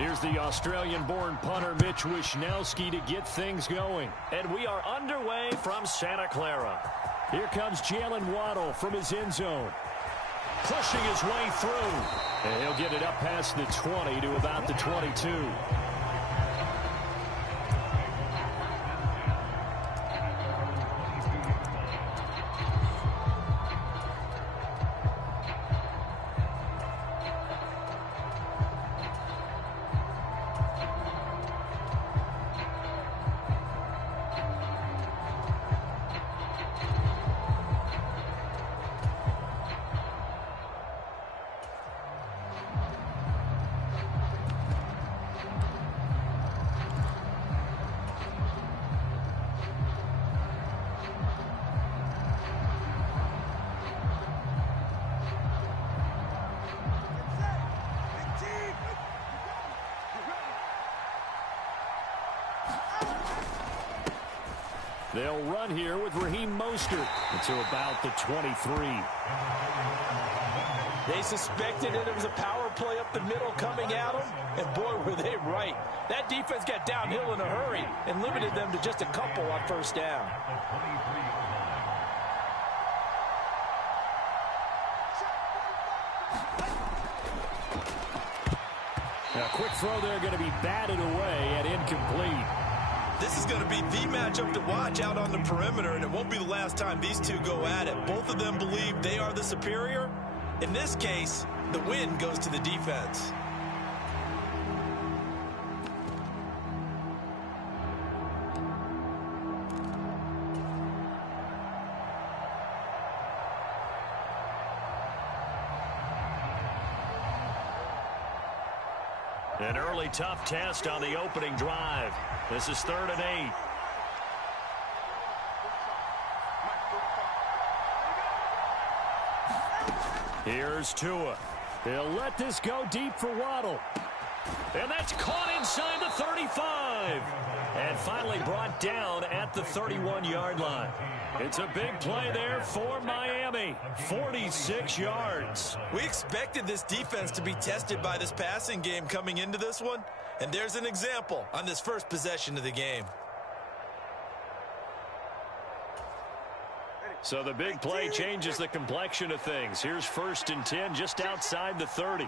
Here's the Australian-born punter Mitch Wishnowsky to get things going. And we are underway from Santa Clara. Here comes Jalen Waddle from his end zone. Pushing his way through. And he'll get it up past the 20 to about the 22. They'll run here with Raheem Mostert until about the 23. They suspected it was a power play up the middle coming at them, and boy, were they right. That defense got downhill in a hurry and limited them to just a couple on first down. A quick throw there going to be batted away and incomplete. This is going to be the matchup to watch out on the perimeter, and it won't be the last time these two go at it. Both of them believe they are the superior. In this case, the win goes to the defense. An early tough test on the opening drive. This is 3rd and 8. Here's Tua. He'll let this go deep for Waddle. And that's caught inside the 35. And finally brought down at the 31-yard line. It's a big play there for Miami. 46 yards. We expected this defense to be tested by this passing game coming into this one. And there's an example on this first possession of the game. So the big play changes the complexion of things. Here's 1st and 10 just outside the 30.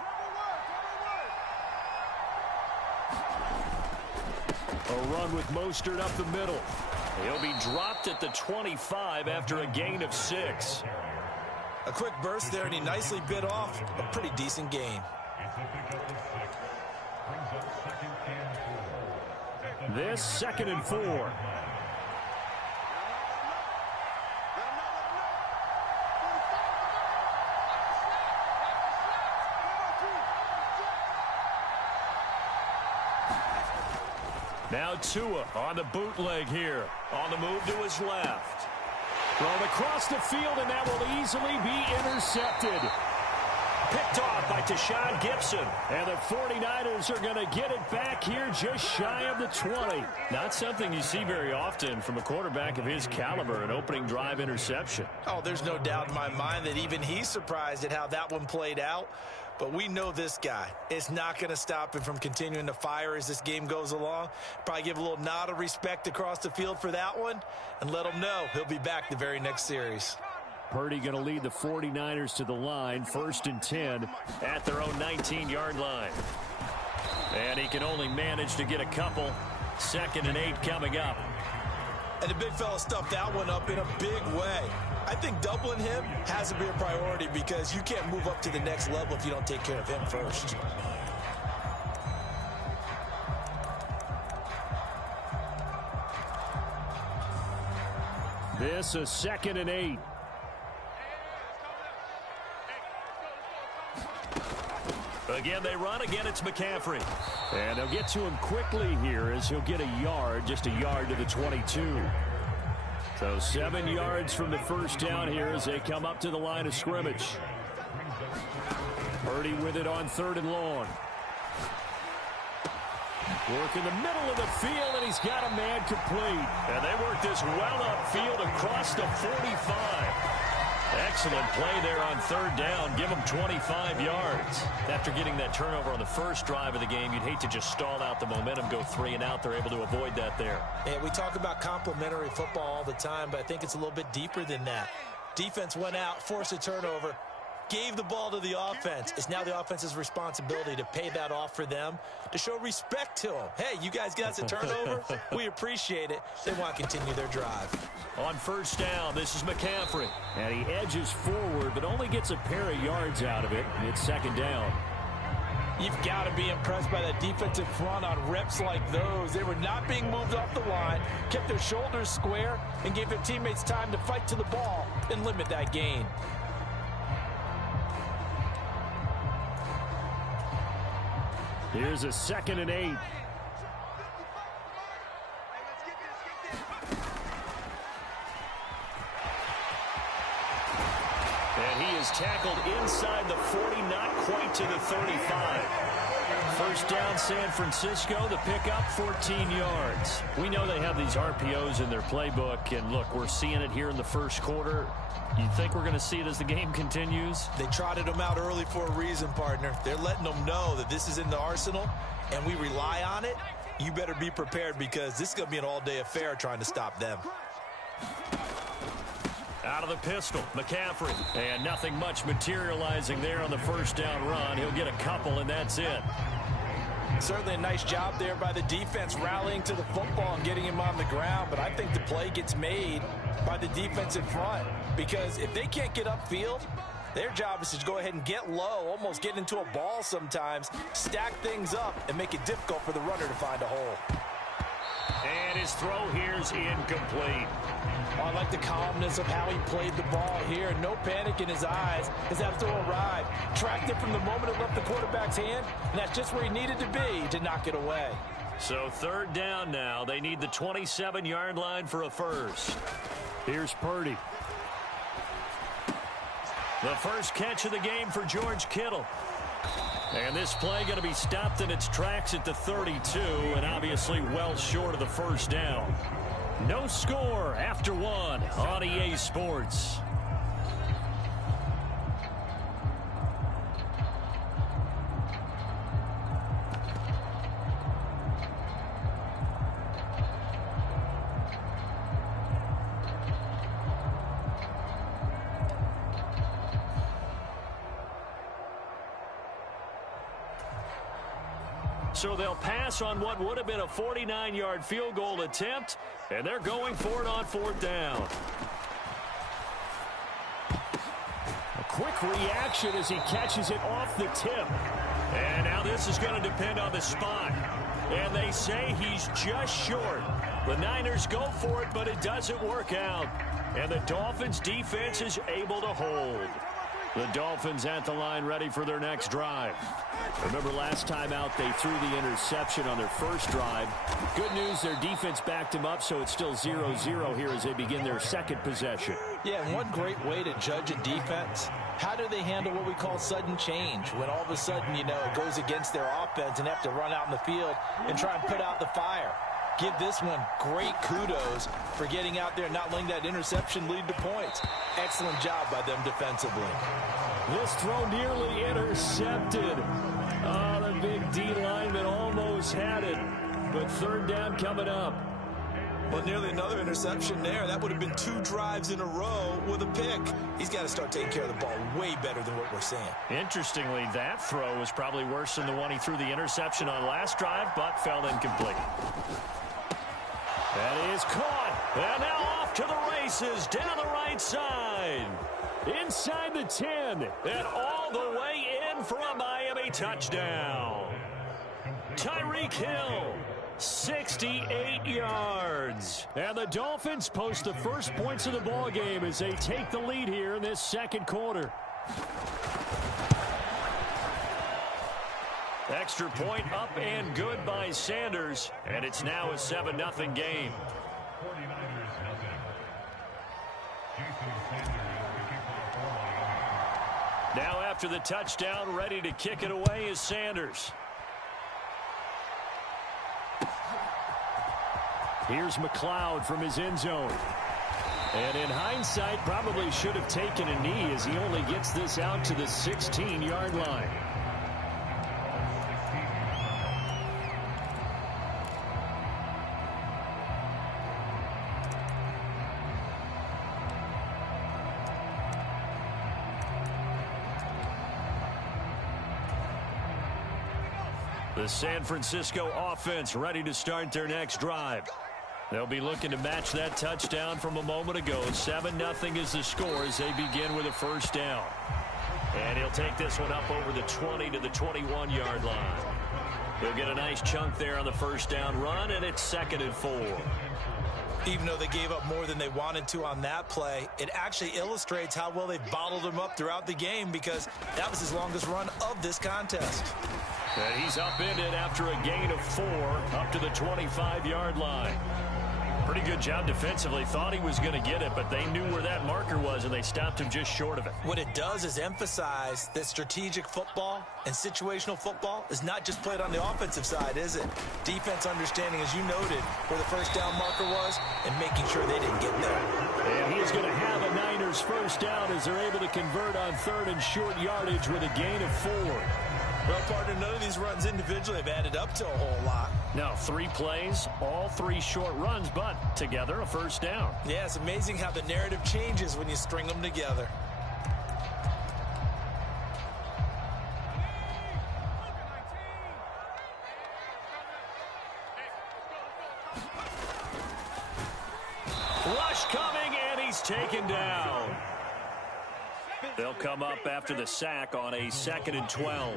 A run with Mostert up the middle. He'll be dropped at the 25 after a gain of 6. A quick burst there, and he nicely bit off a pretty decent gain. This 2nd and 4. Now Tua on the bootleg here. On the move to his left. Thrown across the field, and that will easily be intercepted. Picked off by Tashawn Gibson. And the 49ers are going to get it back here just shy of the 20. Not something you see very often from a quarterback of his caliber, an opening drive interception. Oh, there's no doubt in my mind that even he's surprised at how that one played out. But we know this guy. It's not going to stop him from continuing to fire as this game goes along. Probably give a little nod of respect across the field for that one and let him know he'll be back the very next series. Purdy going to lead the 49ers to the line, 1st and 10 at their own 19-yard line. And he can only manage to get a couple. 2nd and 8 coming up. And the big fella stuffed that one up in a big way. I think doubling him has to be a priority because you can't move up to the next level if you don't take care of him first. This is 2nd and 8. Again, they run. Again, it's McCaffrey. And they'll get to him quickly here as he'll get a yard, just a yard to the 22. So 7 yards from the first down here as they come up to the line of scrimmage. Purdy with it on 3rd and long. Work in the middle of the field, and he's got a man complete. And they work this well upfield across the 45. Excellent play there on third down. Give them 25 yards. After getting that turnover on the first drive of the game, you'd hate to just stall out the momentum, go 3 and out. They're able to avoid that there. And we talk about complementary football all the time, but I think it's a little bit deeper than that. Defense went out, forced a turnover, gave the ball to the offense. It's now the offense's responsibility to pay that off for them, to show respect to them. Hey, you guys got a turnover? We appreciate it. They want to continue their drive. On first down, this is McCaffrey. And he edges forward, but only gets a pair of yards out of it. It's second down. You've got to be impressed by that defensive front on reps like those. They were not being moved off the line, kept their shoulders square, and gave their teammates time to fight to the ball and limit that gain. Here's a 2nd and 8. And he is tackled inside the 40, not quite to the 35. First down, San Francisco. The pickup, 14 yards. We know they have these RPOs in their playbook, and look, we're seeing it here in the first quarter. You think we're going to see it as the game continues? They trotted them out early for a reason, partner. They're letting them know that this is in the arsenal, and we rely on it. You better be prepared because this is going to be an all-day affair trying to stop them. Out of the pistol, McCaffrey. And nothing much materializing there on the first down run. He'll get a couple, and that's it. Certainly a nice job there by the defense rallying to the football and getting him on the ground, but I think the play gets made by the defensive front because if they can't get upfield, their job is to go ahead and get low, almost get into a ball sometimes, stack things up, and make it difficult for the runner to find a hole. And his throw here is incomplete. Oh, I like the calmness of how he played the ball here. No panic in his eyes as that throw arrived. Tracked it from the moment it left the quarterback's hand, and that's just where he needed to be to knock it away. So third down now. They need the 27-yard line for a first. Here's Purdy. The first catch of the game for George Kittle. And this play going to be stopped in its tracks at the 32, and obviously well short of the first down. No score after 1 on EA Sports. So they'll pass on what would have been a 49-yard field goal attempt, and they're going for it on fourth down. A quick reaction as he catches it off the tip. And now this is going to depend on the spot. And they say he's just short. The Niners go for it, but it doesn't work out. And the Dolphins' defense is able to hold. The Dolphins at the line ready for their next drive. Remember last time out they threw the interception on their first drive. Good news, their defense backed him up, so it's still 0-0 here as they begin their second possession. Yeah, and one great way to judge a defense, how do they handle what we call sudden change? When all of a sudden, you know, it goes against their offense and they have to run out in the field and try and put out the fire. Give this one great kudos for getting out there and not letting that interception lead to points. Excellent job by them defensively. This throw nearly intercepted. Oh, the big D lineman almost had it. But third down coming up. Well, nearly another interception there. That would have been 2 drives in a row with a pick. He's got to start taking care of the ball way better than what we're seeing. Interestingly, that throw was probably worse than the one he threw the interception on last drive, but fell incomplete. That is caught. And now off to the races down the right side. Inside the 10. And all the way in for a Miami touchdown. Tyreek Hill, 68 yards. And the Dolphins post the first points of the ball game as they take the lead here in this second quarter. Extra point up and good by Sanders. And it's now a 7-0 game. Now after the touchdown, ready to kick it away is Sanders. Here's McLeod from his end zone. And in hindsight, probably should have taken a knee as he only gets this out to the 16-yard line. The San Francisco offense ready to start their next drive. They'll be looking to match that touchdown from a moment ago. 7-0 is the score as they begin with a first down. And he'll take this one up over the 20 to the 21-yard line. He'll get a nice chunk there on the first down run, and it's 2nd and 4. Even though they gave up more than they wanted to on that play, it actually illustrates how well they bottled him up throughout the game, because that was his longest run of this contest. And he's upended after a gain of 4 up to the 25-yard line. Pretty good job defensively. Thought he was going to get it, but they knew where that marker was, and they stopped him just short of it. What it does is emphasize that strategic football and situational football is not just played on the offensive side, is it? Defense understanding, as you noted, where the first down marker was and making sure they didn't get there. And he's going to have a Niners first down as they're able to convert on 3rd and short yardage with a gain of 4. Well, partner, none of these runs individually have added up to a whole lot. Now, 3 plays, all 3 short runs, but together a first down. Yeah, it's amazing how the narrative changes when you string them together. Rush coming, and he's taken down. They'll come up after the sack on a 2nd and 12.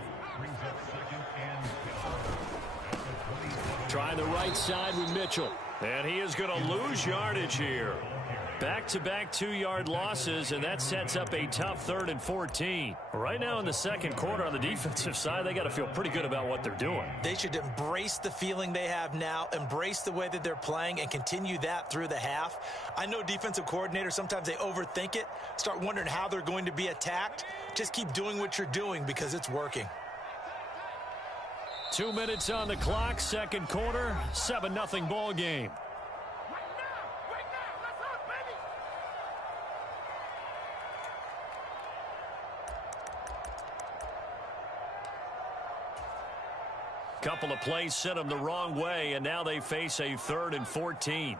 Trying the right side with Mitchell. And he is going to lose yardage here. Back-to-back 2-yard losses, and that sets up a tough 3rd and 14. Right now in the second quarter on the defensive side, they got to feel pretty good about what they're doing. They should embrace the feeling they have now, embrace the way that they're playing, and continue that through the half. I know defensive coordinators, sometimes they overthink it, start wondering how they're going to be attacked. Just keep doing what you're doing because it's working. 2 minutes on the clock, second quarter, 7-0 ball game. Couple of plays sent them the wrong way, and now they face a 3rd and 14.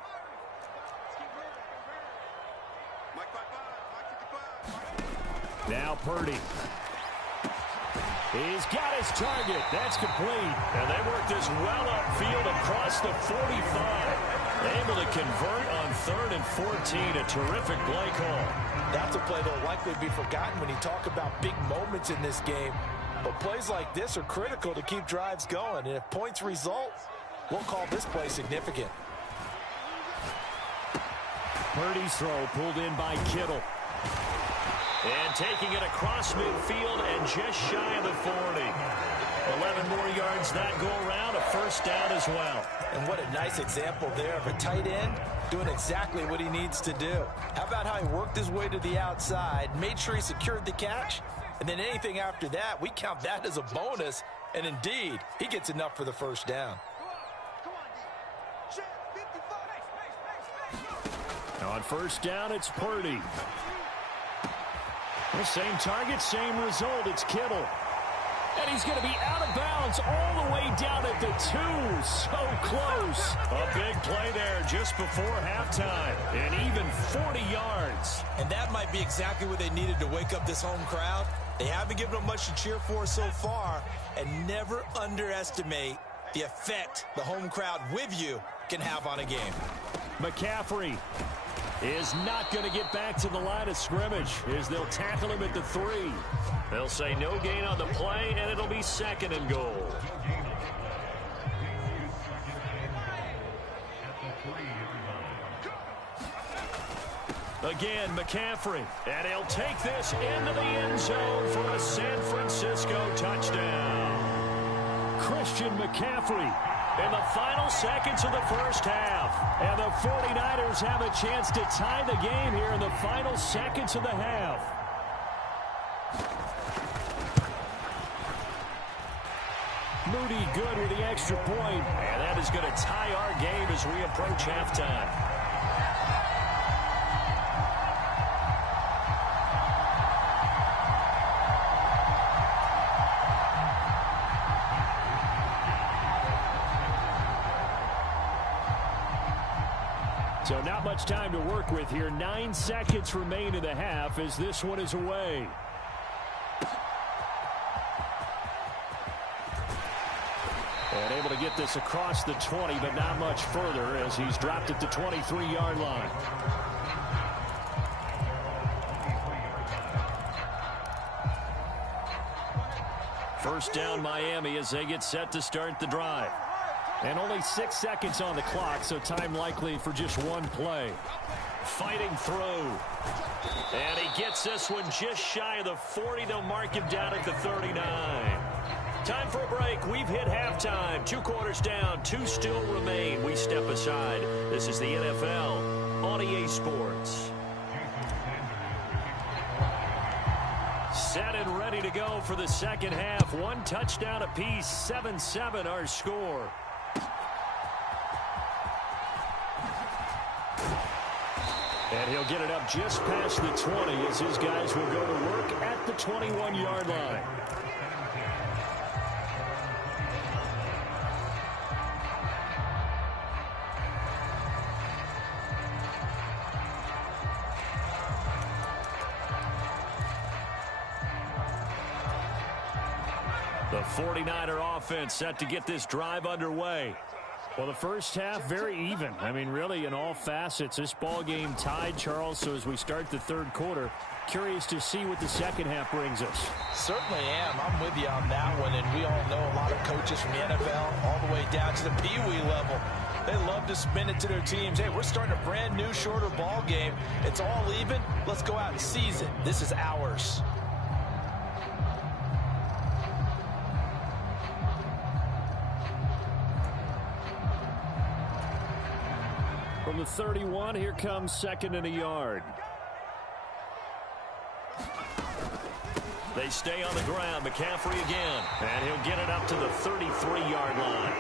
Now Purdy. He's got his target. That's complete. And they work this well upfield across the 45. Able to convert on 3rd and 14. A terrific play call. That's a play that will likely be forgotten when you talk about big moments in this game. But plays like this are critical to keep drives going. And if points result, we'll call this play significant. Purdy's throw pulled in by Kittle. And taking it across midfield and just shy of the 40. 11 more yards that go around, a first down as well. And what a nice example there of a tight end doing exactly what he needs to do. How about how he worked his way to the outside, made sure he secured the catch, and then anything after that, we count that as a bonus. And indeed, he gets enough for the first down. On first down, it's Purdy. The same target, same result. It's Kittle. And he's going to be out of bounds all the way down at the 2. So close. A big play there just before halftime. And even 40 yards. And that might be exactly what they needed to wake up this home crowd. They haven't given them much to cheer for so far. And never underestimate the effect the home crowd with you can have on a game. McCaffrey is not going to get back to the line of scrimmage as they'll tackle him at the 3. They'll say no gain on the play, and it'll be 2nd and goal. Again, McCaffrey, and he'll take this into the end zone for a San Francisco touchdown. Christian McCaffrey in the final seconds of the first half. And the 49ers have a chance to tie the game here in the final seconds of the half. Moody good with the extra point. And that is going to tie our game as we approach halftime. So not much time to work with here. 9 seconds remain in the half as this one is away. And able to get this across the 20, but not much further as he's dropped at the 23-yard line. First down Miami as they get set to start the drive. And only 6 seconds on the clock, so time likely for just one play. Fighting through. And he gets this one just shy of the 40. They'll mark him down at the 39. Time for a break. We've hit halftime. 2 quarters down. 2 still remain. We step aside. This is the NFL on EA Sports. Set and ready to go for the second half. 1 touchdown apiece. 7-7 our score. And he'll get it up just past the 20 as his guys will go to work at the 21-yard line. The 49er offense set to get this drive underway. Well, the first half, very even. I mean, really, in all facets, this ball game tied, Charles. So as we start the third quarter, curious to see what the second half brings us. Certainly am. I'm with you on that one. And we all know a lot of coaches from the NFL all the way down to the Pee-wee level. They love to spin it to their teams. Hey, we're starting a brand new, shorter ball game. It's all even. Let's go out and seize it. This is ours. From the 31, here comes 2nd and a yard. They stay on the ground. McCaffrey again. And he'll get it up to the 33-yard line.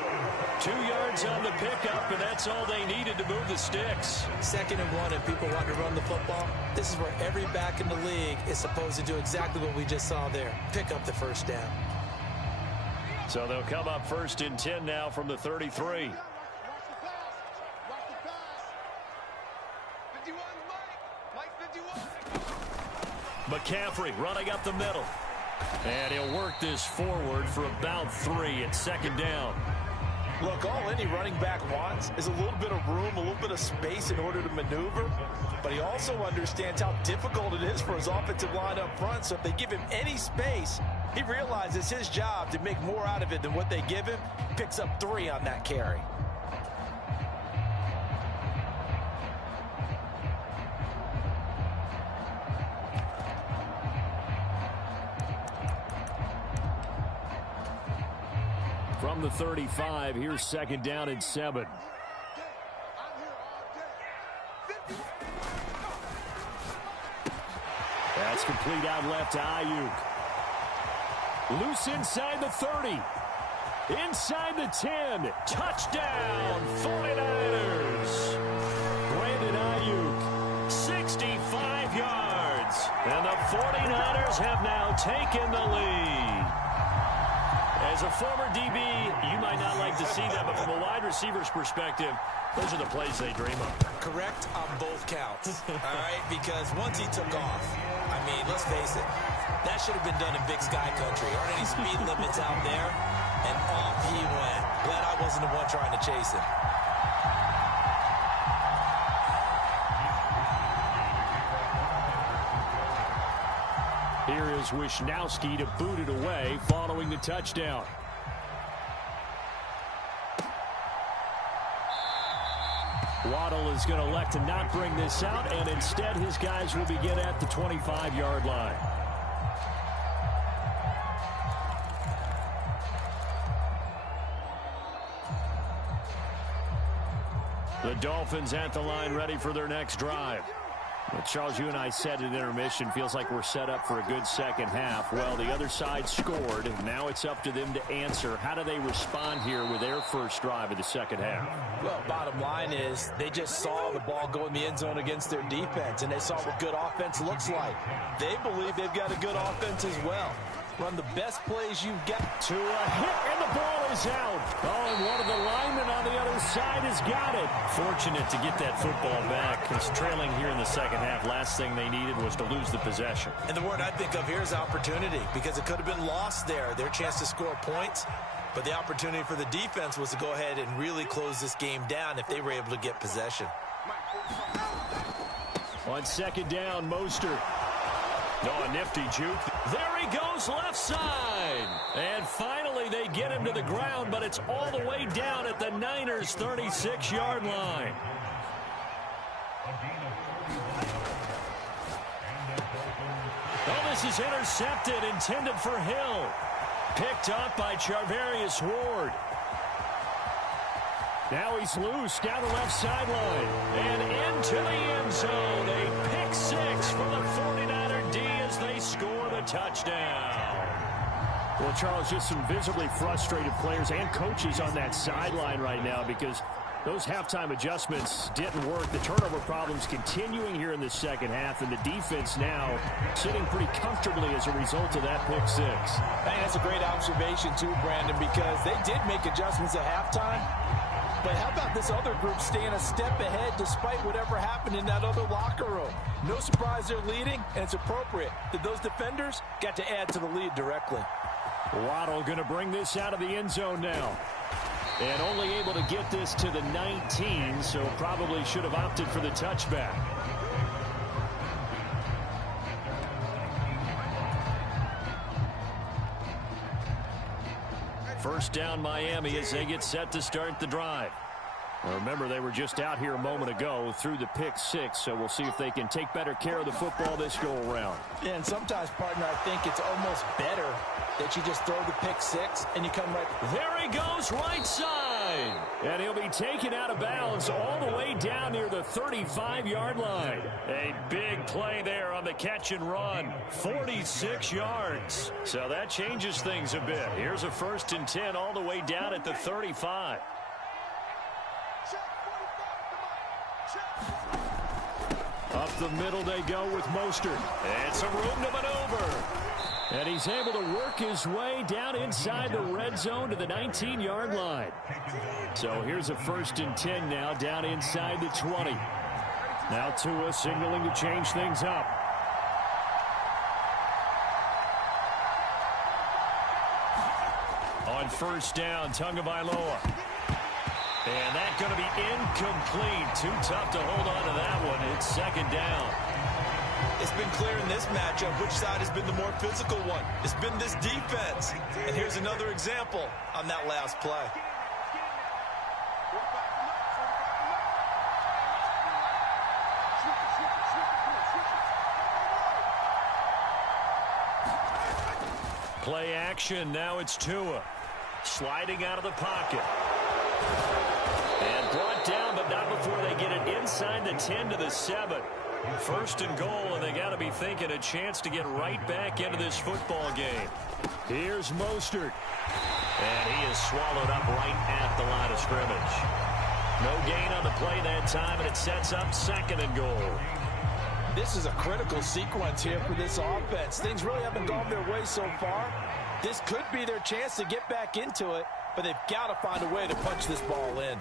2 yards on the pickup, and that's all they needed to move the sticks. 2nd and 1, and people want to run the football. This is where every back in the league is supposed to do exactly what we just saw there. Pick up the first down. So they'll come up 1st and 10 now from the 33. McCaffrey running up the middle. And he'll work this forward for about 3 at 2nd down. Look, all any running back wants is a little bit of room, a little bit of space in order to maneuver. But he also understands how difficult it is for his offensive line up front. So if they give him any space, he realizes his job to make more out of it than what they give him. Picks up 3 on that carry. From the 35, here's 2nd down and 7. That's complete out left to Ayuk. Loose inside the 30. Inside the 10. Touchdown, 49ers. Brandon Ayuk, 65 yards. And the 49ers have now taken the lead. As a former DB, you might not like to see that, but from a wide receiver's perspective, those are the plays they dream of. Correct on both counts, all right? Because once he took off, I mean, let's face it, that should have been done in Big Sky Country. Aren't any speed limits out there? And off he went. Glad I wasn't the one trying to chase him. Here is Wisnowski to boot it away following the touchdown. Waddle is going to elect to not bring this out, and instead his guys will begin at the 25-yard line. The Dolphins at the line ready for their next drive. Well, Charles, you and I said at intermission, feels like we're set up for a good second half. Well, the other side scored. Now it's up to them to answer. How do they respond here with their first drive of the second half? Well, bottom line is they just saw the ball go in the end zone against their defense, and they saw what good offense looks like. They believe they've got a good offense as well. Run the best plays you've got. To a hit, and the ball is out. Oh, and one of the linemen on the other side has got it. Fortunate to get that football back, because trailing here in the second half, last thing they needed was to lose the possession. And the word I think of here is opportunity, because it could have been lost there, their chance to score points. But the opportunity for the defense was to go ahead and really close this game down if they were able to get possession. On second down, Mostert. Oh, a nifty juke. There he goes, left side. And finally they get him to the ground, but it's all the way down at the Niners' 36-yard line. Oh, this is intercepted, intended for Hill. Picked up by Charvarius Ward. Now he's loose down the left sideline. And into the end zone. A pick six from the 49er D as they score the touchdown. Well, Charles, just some visibly frustrated players and coaches on that sideline right now because those halftime adjustments didn't work. The turnover problems continuing here in the second half, and the defense now sitting pretty comfortably as a result of that pick six. Hey, that's a great observation too, Brandon, because they did make adjustments at halftime. But how about this other group staying a step ahead despite whatever happened in that other locker room? No surprise they're leading, and it's appropriate that those defenders got to add to the lead directly. Waddle going to bring this out of the end zone now. And only able to get this to the 19, so probably should have opted for the touchback. First down Miami as they get set to start the drive. Well, remember, they were just out here a moment ago through the pick six, so we'll see if they can take better care of the football this go around. Yeah, and sometimes, partner, I think it's almost better that you just throw the pick six and you come right. There he goes, right side. And he'll be taken out of bounds all the way down near the 35-yard line. A big play there on the catch and run. 46 yards. So that changes things a bit. Here's a 1st and 10 all the way down at the 35. Up the middle they go with Mostert. And some room to maneuver. And he's able to work his way down inside the red zone to the 19-yard line. So here's a 1st and 10 now down inside the 20. Now Tua signaling to change things up. On first down, Tagovailoa. And that's going to be incomplete. Too tough to hold on to that one. It's second down. It's been clear in this matchup which side has been the more physical one. It's been this defense. And here's another example on that last play. Play action. Now it's Tua. Sliding out of the pocket. And brought down, but not before they get it inside the 10 to the 7. 1st and goal, and they got to be thinking a chance to get right back into this football game. Here's Mostert. And he is swallowed up right at the line of scrimmage. No gain on the play that time, and it sets up 2nd and goal. This is a critical sequence here for this offense. Things really haven't gone their way so far. This could be their chance to get back into it, but they've got to find a way to punch this ball in.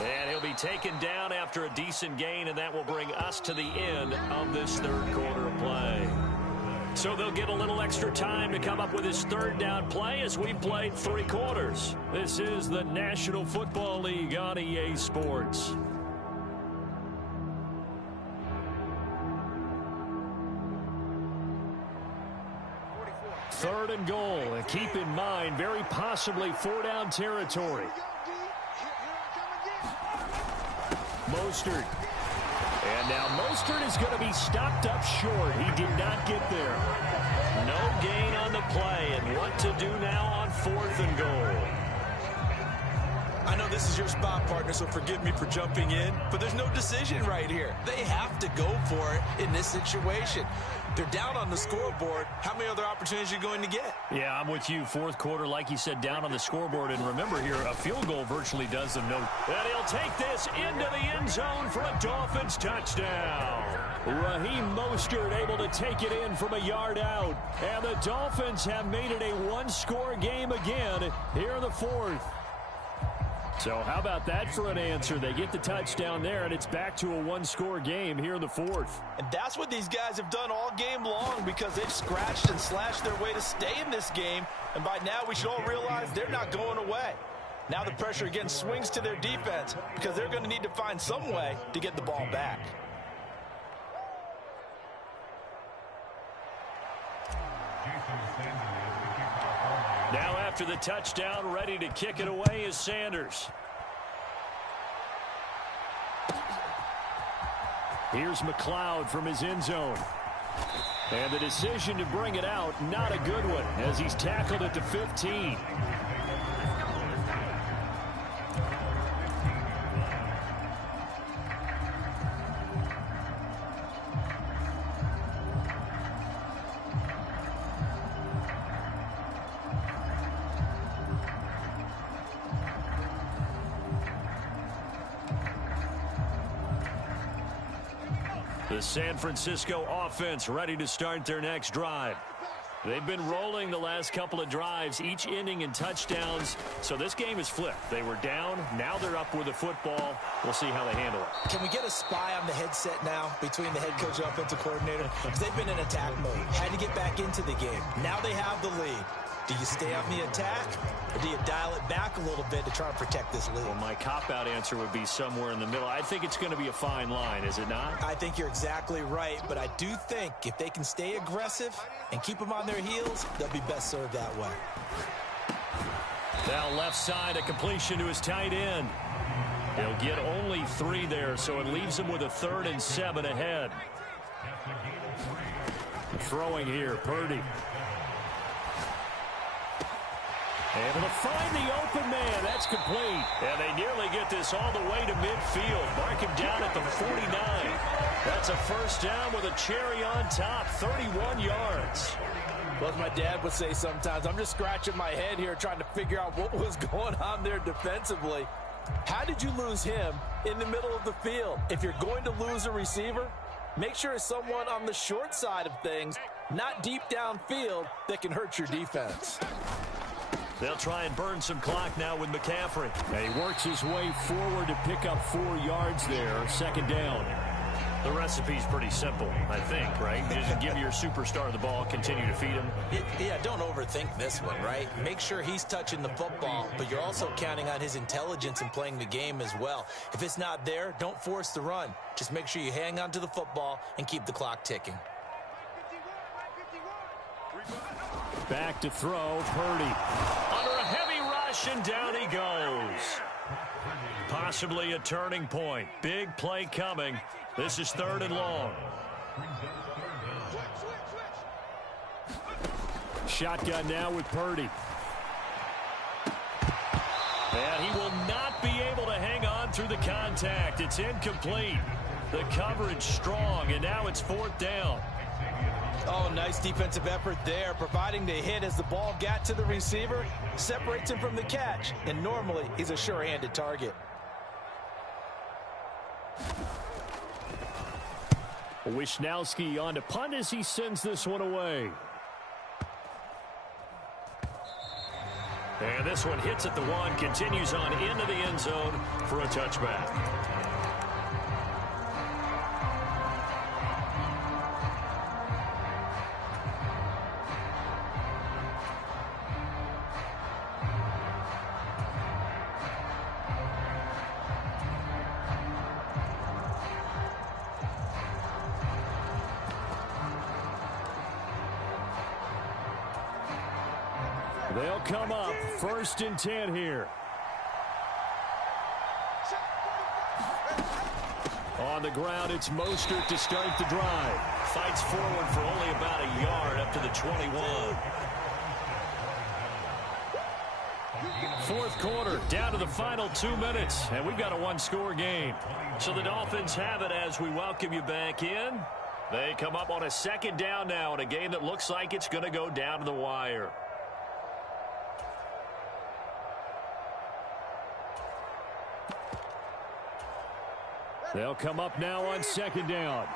And he'll be taken down after a decent gain, and that will bring us to the end of this 3rd quarter of play. So they'll get a little extra time to come up with his 3rd down play as we've played 3 quarters. This is the National Football League on EA Sports. Third and goal, and keep in mind, very possibly 4-down territory. Mostert. And now Mostert is going to be stopped up short. He did not get there. No gain on the play, and what to do now on 4th and goal. I know this is your spot, partner, so forgive me for jumping in, but there's no decision right here. They have to go for it in this situation. They're down on the scoreboard. How many other opportunities are you going to get? Yeah, I'm with you. Fourth quarter, like you said, down on the scoreboard. And remember here, a field goal virtually does them no. And he'll take this into the end zone for a Dolphins touchdown. Raheem Mostert able to take it in from a yard out. And the Dolphins have made it a one-score game again here in the fourth. So how about that for an answer? They get the touchdown there, and it's back to a one-score game here in the fourth. And that's what these guys have done all game long because they've scratched and slashed their way to stay in this game. And by now, we should all realize they're not going away. Now the pressure again swings to their defense because they're going to need to find some way to get the ball back. Now after the touchdown, ready to kick it away is Sanders. Here's McLeod from his end zone. And the decision to bring it out, not a good one, as he's tackled at the 15. The San Francisco offense ready to start their next drive. They've been rolling the last couple of drives, each inning in touchdowns. So this game is flipped. They were down. Now they're up with the football. We'll see how they handle it. Can we get a spy on the headset now between the head coach and offensive coordinator? Because they've been in attack mode. Had to get back into the game. Now they have the lead. Do you stay on the attack, or do you dial it back a little bit to try and protect this lead? Well, my cop-out answer would be somewhere in the middle. I think it's going to be a fine line, is it not? I think you're exactly right, but I do think if they can stay aggressive and keep them on their heels, they'll be best served that way. Now left side, a completion to his tight end. He'll get only 3 there, so it leaves him with a 3rd and 7 ahead. Throwing here, Purdy. Able to find the open man. That's complete. And they nearly get this all the way to midfield. Mark him down at the 49. That's a first down with a cherry on top. 31 yards. Well, as my dad would say sometimes, I'm just scratching my head here trying to figure out what was going on there defensively. How did you lose him in the middle of the field? If you're going to lose a receiver, make sure it's someone on the short side of things, not deep downfield, that can hurt your defense. They'll try and burn some clock now with McCaffrey. And he works his way forward to pick up 4 yards there. 2nd down. The recipe's pretty simple, I think, right? You just give your superstar the ball, continue to feed him. Yeah, don't overthink this one, right? Make sure he's touching the football, but you're also counting on his intelligence in playing the game as well. If it's not there, don't force the run. Just make sure you hang on to the football and keep the clock ticking. Back to throw, Purdy. Under a heavy rush, and down he goes. Possibly a turning point. Big play coming. This is 3rd and long. Shotgun now with Purdy. And he will not be able to hang on through the contact. It's incomplete. The coverage strong, and now it's 4th down. Oh, nice defensive effort there, providing the hit as the ball got to the receiver, separates him from the catch, and normally he's a sure-handed target. Wisnowski on to punt as he sends this one away. And this one hits at the 1, continues on into the end zone for a touchback. They'll come up 1st and 10 here. On the ground, it's Mostert to start the drive. Fights forward for only about a yard up to the 21. Fourth quarter, down to the final 2 minutes, and we've got a one-score game. So the Dolphins have it as we welcome you back in. They come up on a second down now in a game that looks like it's going to go down to the wire. They'll come up now on second down.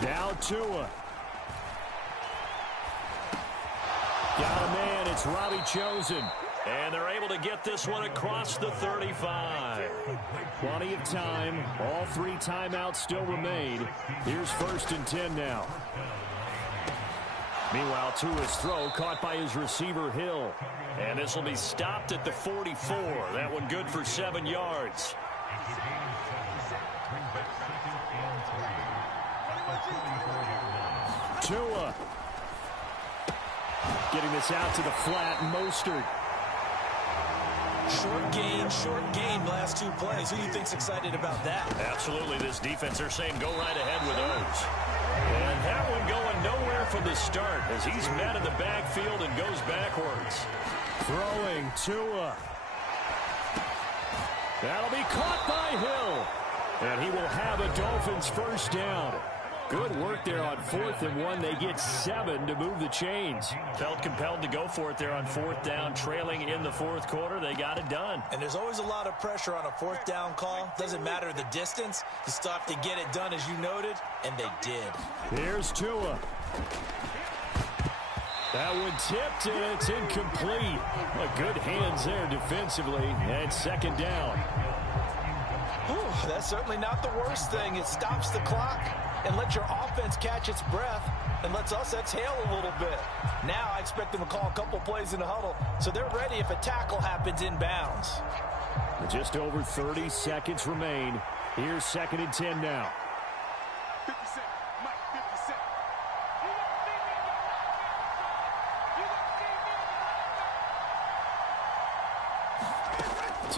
Now Tua. Got a man. It's Robbie Chosen. And they're able to get this one across the 35. Plenty of time. All 3 timeouts still remain. Here's 1st and 10 now. Meanwhile, Tua's throw caught by his receiver, Hill. And this will be stopped at the 44. That one good for 7 yards. Tua. Getting this out to the flat. Mostert. Short gain last 2 plays. Who do you think's excited about that? Absolutely. This defense, they're saying go right ahead with those. And that one going nowhere from the start as he's met in the backfield and goes backwards. Throwing Tua. That'll be caught by Hill. And he will have a Dolphins first down. Good work there on 4th and 1. They get 7 to move the chains. Felt compelled to go for it there on 4th down, trailing in the 4th quarter. They got it done. And there's always a lot of pressure on a 4th down call. Doesn't matter the distance. You still have to get it done, as you noted, and they did. Here's Tua. That one tipped, and it's incomplete. But good hands there defensively, and 2nd down. Whew, that's certainly not the worst thing. It stops the clock and lets your offense catch its breath and lets us exhale a little bit. Now I expect them to call a couple plays in the huddle so they're ready if a tackle happens inbounds. Just over 30 seconds remain. Here's 2nd and 10 now. 50 Cent, Mike, 50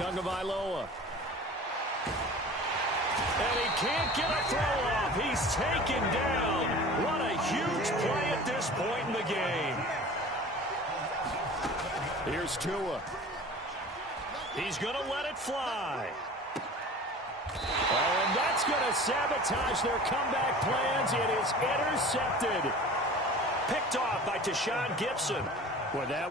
Cent. Tagovailoa. And he can't get a throw off. He's taken down. What a huge play at this point in the game. Here's Tua. He's going to let it fly. Oh, and that's going to sabotage their comeback plans. It is intercepted. Picked off by Tashawn Gibson. Boy, that